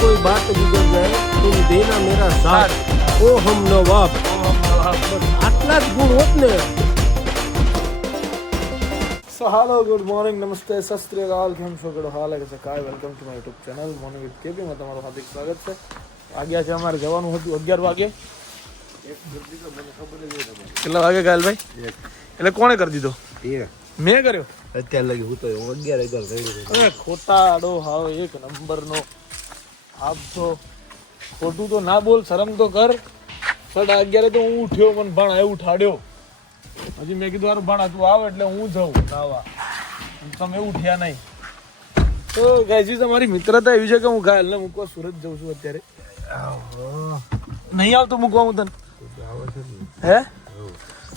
कोई बात गुजर जाए तुम देना मेरा साथ ओ हम नवाब आटला ज गुण होत ने सो हेलो गुड मॉर्निंग नमस्ते सत श्री अकाल કેમ છો કેડો હાલ છે કાય welcome to my YouTube channel morning with KB માં તમારું હાર્દિક સ્વાગત છે વાગ્યા છે અમારે જવાનું હતું 11 વાગે કેટલા વાગે કાલ ભાઈ એટલે કોણે કરી દીધો મેં કર્યો અત્યારે લગી હું તો 11 અરે ખોટાડો હાવ એક નંબરનો આપ તો ખોટું તો ના બોલ શરમ તો કર 11:30 તો હું ઉઠ્યો મને ભાણા ઉઠાડ્યો હજી મેં કીધું મારું ભાણા તું આવ એટલે હું જાઉં નાવા તમે ઉઠ્યા નહીં તો ગાયજી તમારી મિત્રતા એવી છે કે હું ઘાયલને મૂકવા સુરત જઉં છું અત્યારે નહીં આવતો મૂકવા હું તને હે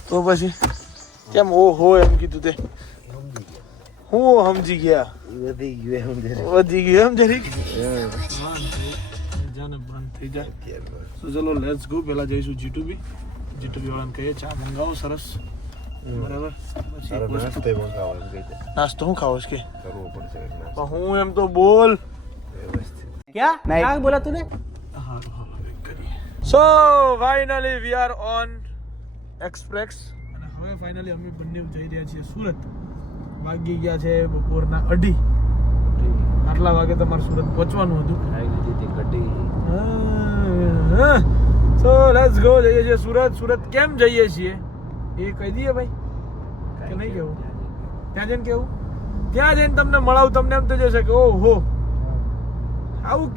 તો પછી કેમ ઓ હો એમ કીધું તે હું સમજી ગયા વધી ગયું એમ જરીક જાને બંધ થઈ જાય તો ચલો લેટ્સ ગો પહેલા જઈશું જીટુબી વાળાને કહીએ ચા મંગાવો સરસ બરાબર નાસ્તો હું ખાવો કે હું એમ તો બોલ क्या बोला तूने so finally we are on express અને હવે ફાઇનલી અમે બંને જઈ રહ્યા છીએ સુરત વાગી ગયા છે બપોરના 2:30 આટલા વાગે તમારે સુરત પહોંચવાનું હતું સો લેટ્સ ગો જઈએ છીએ સુરત કેમ જઈએ છીએ એ કહી દઈએ ભાઈ કે નહીં કેવું ત્યાં જઈને તમને મળાવું તમને એમ તો જશે કે ઓહો આવું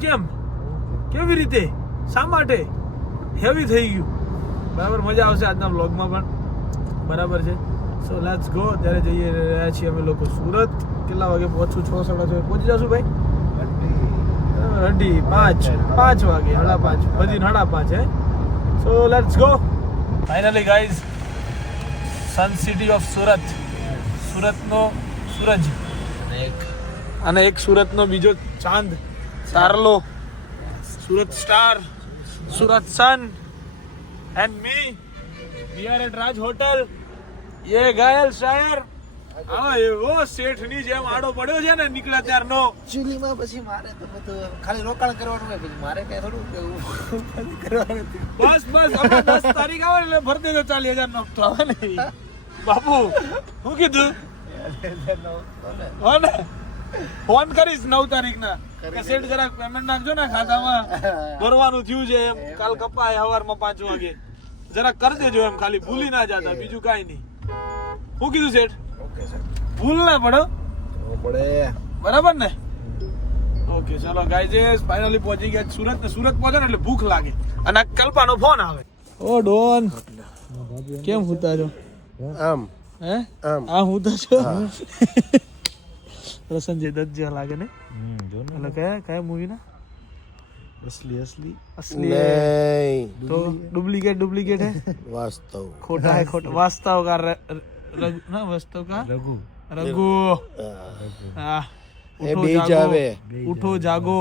કેવી રીતે શા માટે હેવી થઈ ગયું બરાબર મજા આવશે આજના વ્લોગમાં પણ બરાબર છે સો લેટ્સ ગો ત્યારે જઈએ રહ્યા છીએ અમે લોકો સુરત કેટલા વાગે પહોંચું 6:30 પહોંચી જશું ભાઈ 5 વાગે 5:30 બધી 5:30 હે so let's go finally guys sun city of સુરતનો સૂરજ અને એક સુરતનો બીજો ચાંદ સારલો Surat star Surat sun and me we are at Raj hotel ये घायल शायर હા એવો શેઠની જેમ આડો પડ્યો છે ને નીકળ્યા ત્યારનો एक्चुअली માં પછી મારે તો બધું ખાલી રોકાણ કરવાનું હોય પછી મારે કઈ થોડું કરવાનું બસ આપણે 10 તારીખ આવે એટલે ભર દેજો 40,000 નો હપ્તો આવે ને બાપુ હું કીધું હો ને ફોન કરીશ 9 તારીખના કે શેઠ જરાક પેમેન્ટ નાખજો ને ખાતામાં ભરવાનું થયું છે એમ કાલ કપાય સવારમાં 5 વાગે જરાક કરી દેજો એમ ખાલી ભૂલી ના જાતા બીજું કાઈ નહીં હું કીધું શેઠ ભૂલ ના પડો બરાબર ને ઓકે ચલો ગાઈઝ ફાઇનલી પહોંચી ગયા સુરત પહોંચો ને એટલે ભૂખ લાગે અને કલ્પાનો ફોન આવે ઓ ડોન કેમ હુતા છો આમ હે આ હુતા છો સંજય દત્ત જેવા લાગે ને જો ને કયા મૂવી ના असली नहीं तो डुप्लीकेट है वास्तव खोटा है वास्तव का वास्तव का रघु उठो जागो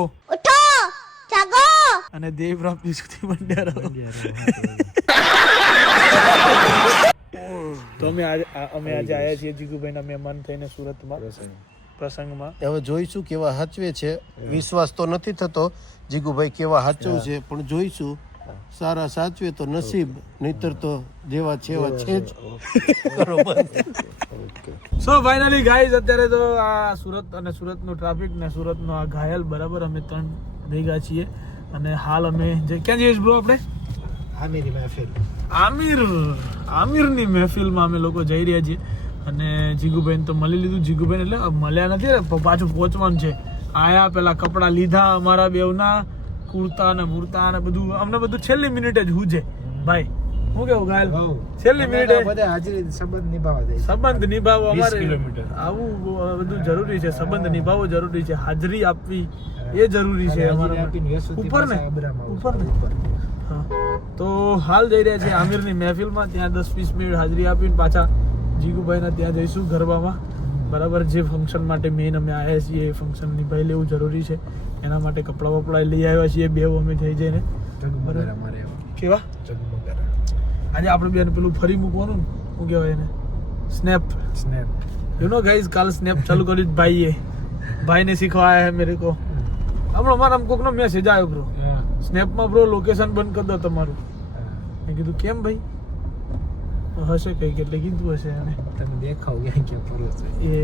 અને દેવ પ્રાપ્તિ સુધી મંડ્યા રહો તો અમે આજે આયા છીએ જીગુભાઈના મહેમાન થઈને સુરતમાં પ્રસંગમાં હવે જોઈશું કેવા હાચવે છે વિશ્વાસ તો નથી થતો જીગુભાઈ કેવા હાચવું છે પણ જોઈશું સારા સાચવે તો નસીબ નહીતર તો જેવા છે એવા છે જ બરોબર સો ફાઇનલી ગાઈઝ અત્યારે તો આ સુરત અને સુરતનું ટ્રાફિક ને સુરતનો આ ઘાયલ બરાબર અમે 3 ભેગા છીએ અને હાલ અમે ક્યાં જઈએ બ્રો આપણે આમિરની મહેફિલમાં અમે લોકો જઈ રહ્યા છીએ અને જીગુભાઈને તો મળી લીધું જીગુભાઈ એટલે મળ્યા નથી ને પાછું પહોંચવાનું છે આયા પેલા કપડા લીધા અમારા બેવના કુર્તા ને મુર્તા ને બધું અમને બધું છેલ્લી મિનિટે જ હુજે ભાઈ હું કેવું ગાયલ છેલ્લી મિનિટે બધા હાજરી સંબંધ નિભાવવો અમારે આવું બધું જરૂરી છે સંબંધ નિભાવવો જરૂરી છે હાજરી આપવી એ જરૂરી છે અમારા ઉપર ને હા તો હાલ જઈ રહ્યા છે આમિરની મહેફિલમાં ત્યાં 10-20 મિનિટ હાજરી આપીને પાછા જીગુભાઈના ત્યાં જઈશું ગરબામાં બરાબર જે ફંક્શન માટે મેઇન અમે આવ્યા છીએ એ ફંક્શન નિભાઈ લેવું જરૂરી છે એના માટે કપડાં વપડા લઈ આવ્યા છીએ બે અમે થઈ જઈને કેવા આજે આપણે બેન પેલું ફરી મૂકવાનું શું કહેવાય એને સ્નેપ યુ નો ગાઈઝ કાલ સ્નેપ ચાલુ કર્યું ભાઈએ ભાઈને શીખવાયા હે મેરે કો હમણાં મારા કોકનો મેસેજ આવ્યો બ્રો સ્નેપમાં બ્રો લોકેશન બંધ કરી દો તમારું મેં કીધું કેમ ભાઈ હશે કઈક એટલે કીધું હશે એને તમે દેખાવ ક્યાં ફરો છો એ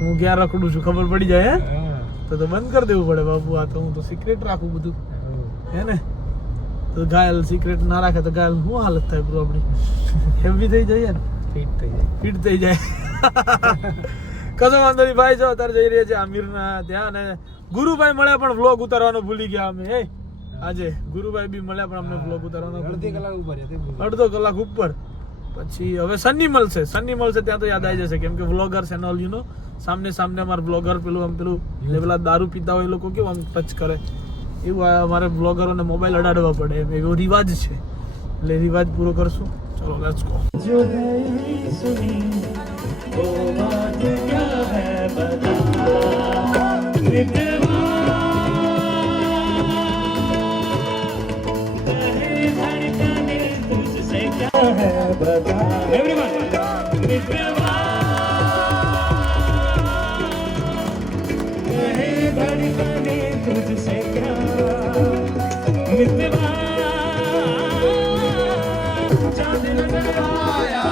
હું ક્યાં રખડું છું ખબર પડી જાય હે તો બંધ કરી દેવું પડે બાબુ આ તો હું તો સિક્રેટ રાખું બધું હે ને તો ઘાયલ સિક્રેટ ના રાખે તો ઘાયલ શું હાલત થાય બ્રો આપણી હેવી થઈ જાય ને ફિટ થઈ જાય કશો વાંધો નહીં ભાઈ જો અત્યારે જઈ રહ્યા છે આમિરના ત્યાં અને ગુરુભાઈ મળ્યા પણ વ્લોગ ઉતારવાનો ભૂલી ગયા અમે હે આજે ગુરુભાઈ બી મળ્યા પણ અમને વ્લોગ ઉતારવાનો અડધો કલાક ઉપર પછી હવે સન્ની મળશે ત્યાં તો યાદ આવી જશે કેમ કે વ્લોગર્સ એન્ડ ઓલ યુ નો સામને અમારા બ્લોગર પેલું પેલા દારૂ પીતા હોય એ લોકો કેવું આમ ટચ કરે એવું અમારે બ્લોગરોને મોબાઈલ અડાડવા પડે એવો રિવાજ છે એટલે રિવાજ પૂરો કરશું ચલો લેટ્સ ગો જો સુની वो बात क्या है बता मिटवा कहे धड़कने तुझसे क्या है बता एवरीवन मिटवा कहे धड़कने तुझसे क्या मिटवा चांद नजर आया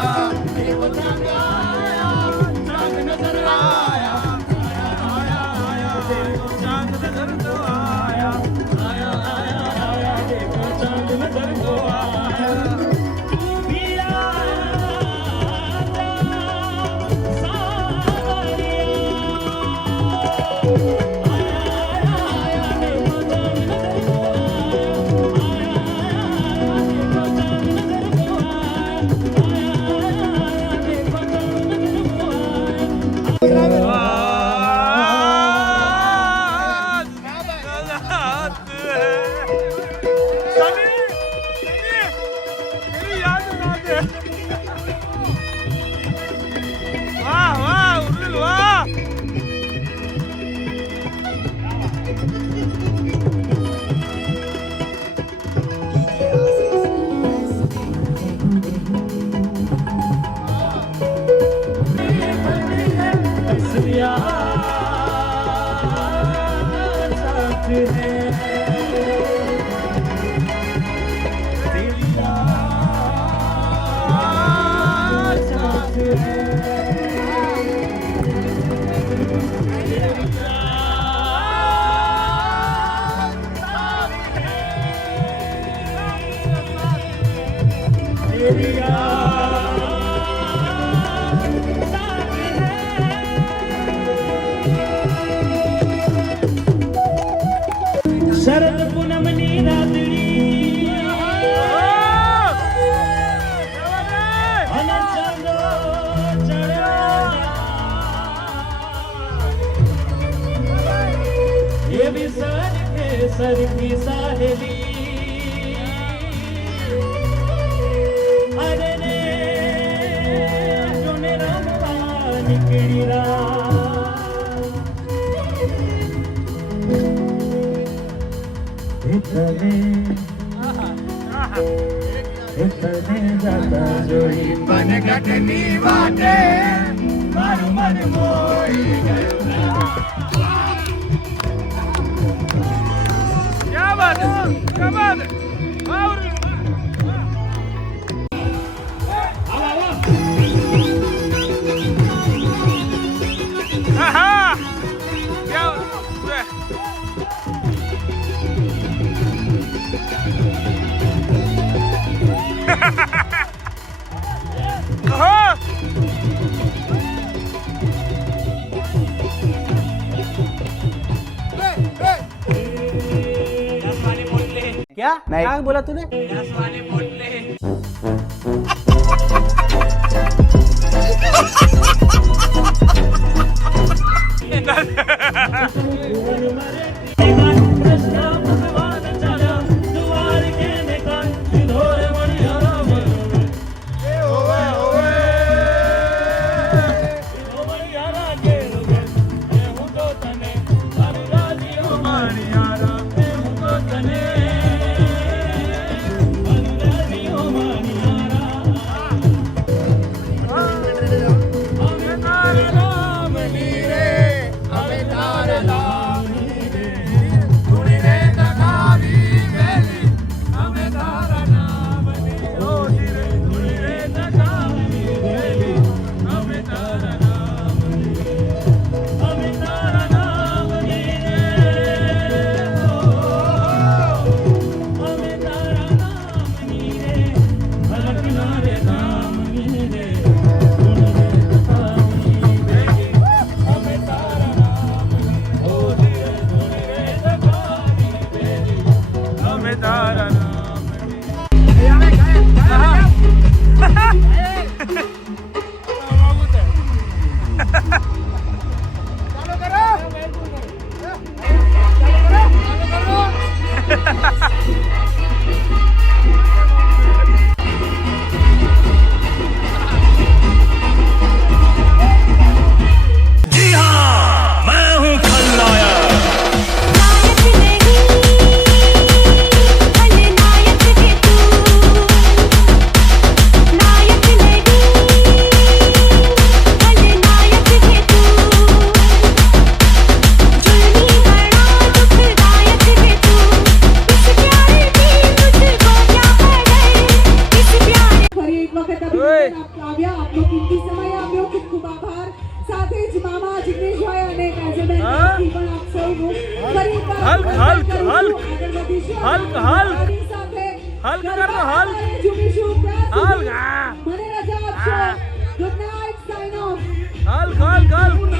शरद पूनमनी रात्रि અને ચાંદો ચડ્યા એવી સરખી સાહેલી અરે રે જોને રમવા નીકળી રા જોઈ પનગટની વાટે મારું મન મોહી ગયું ક્યા બાત क्या नहीं क्या बोला तूने Hulk Hulk Hulk Hulk Hulk Hulk કર દો Hulk Hulk Hulk Hulk Hulk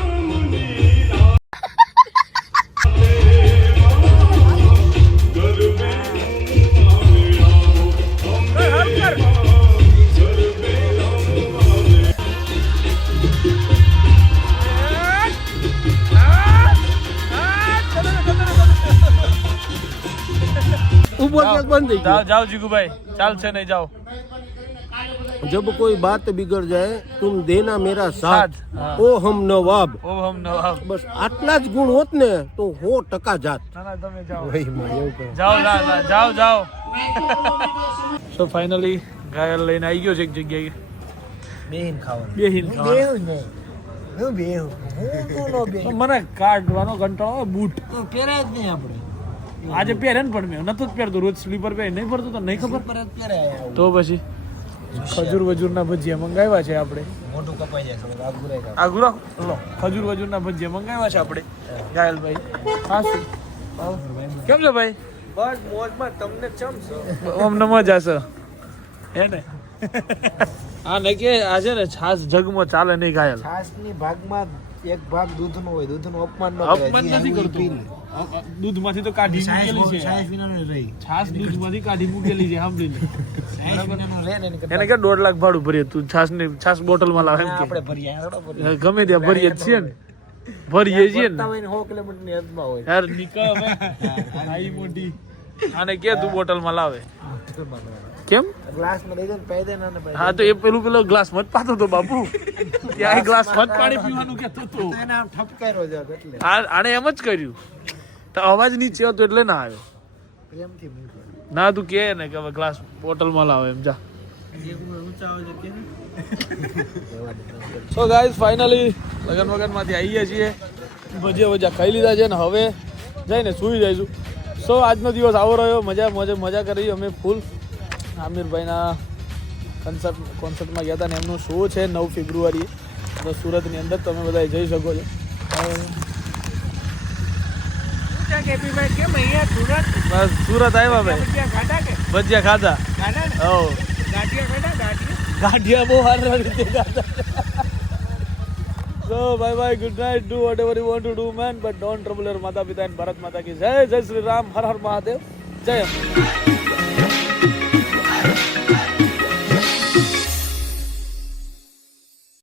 ऊपर तक बंद થઈ જાઓ ગયું જાઓ જીગુભાઈ ચાલશે નહીં જાઓ जब कोई बात बिगड़ जाए तुम देना मेरा साथ हाँ। ओ हम नवाब ઓ હમ નવાબ बस આટલા જ ગુણ હોત ને તો 100% જાત ના ના તમે જાઓ ભાઈ માં એવું કરે જાઓ જાઓ જાઓ સો ફાઇનલી ઘાયલ લઈને આવી ગયો છે એક જગ્યાએ બેહીન ખાવાનું બેહીન ખાવાનું. બેહું નહીં હું બેહું હું નો બેહું તો મને કાઢવાનો કંટાળો આવે બૂટ તો પહેરાય જ નહીં આપણે આજે પહેરે ને પણ મેં નતો જ પહેરતો રોજ સ્લીપર પહેરી નહીં પડતો તો નહીં ખબર પર જ પહેરાય તો પછી ખજૂર વજૂરના ભજીયા મંગાવ્યા છે આપણે મોટું કપાઈ જાય થોડું આગું રહી જાય આગળ લો ખજૂર વજૂરના ભજીયા મંગાવ્યા છે આપણે ઘાયલભાઈ હા શું કેમ છે ભાઈ બસ મોજમાં તમને ચમશો અમને મજા છે હે ને આ ને કે આજે ને છાસ જગમાં ચાલે નહીં ઘાયલ છાસની ભાગમાં એક ભાગ દૂધનો હોય દૂધનું અપમાન ન અપમાન નથી કરતો દૂધમાંથી તો કાઢી મૂકેલી છે છાસ વિનાનું રહી છાસ દૂધમાંથી કાઢી મૂકેલી છે સાંભળી લે છાસ વિનાનું રહે ને એને કે 2.5 લાખ ભાડું ભરીએ તું છાસ બોટલમાં લાવે એમ કે આપણે ભરીએ થોડો ભરીએ ગમે ત્યાં ભરીએ જ છીએ ને ભરીએ છીએ ને 100 કિલોમીટરની હદમાં હોય યાર નીકળ હવે આઈ મોટી આને કે તું બોટલમાં લાવે કેમ ગ્લાસમાં લઈ દે ને પાઈ દે ને ભાઈ હા તો એ પેલો ગ્લાસ મત પાતો તો બાપુ ત્યાં ગ્લાસ મત પાણી પીવાનું કેતો તો એને આમ ઠપકાર્યો છે એટલે આને એમ જ કર્યું તો અવાજ નીચે હતો એટલે ના આવ્યો પ્રેમથી મૂક્યો ના તું કે ને કે હવે ગ્લાસ બોટલમાં લાવે એમ જા સો ગાઈઝ ફાઇનલી લગનમાંથી આવીએ છીએ ભજીયા ખાઈ લીધા છે ને હવે જઈને સૂઈ જઈશું સો આજનો દિવસ આવો રહ્યો મજા કરી અમે ફૂલ આમિરભાઈના કોન્સર્ટમાં ગયા હતા ને એમનો શો છે 9 ફેબ્રુઆરીએ તો સુરતની અંદર તમે બધા જઈ શકો છો બસ સુરત આવ્યા ભાઈ ભજીયા ખાધા હો ગાંઠિયા બહુ સારી રીતે ખાધા So bye bye, good night, do whatever you want to do man, but don't trouble your Mata Pita and Bharat Mata ki jai, Jai Sri Ram, Har Har Mahadev, Jai Am.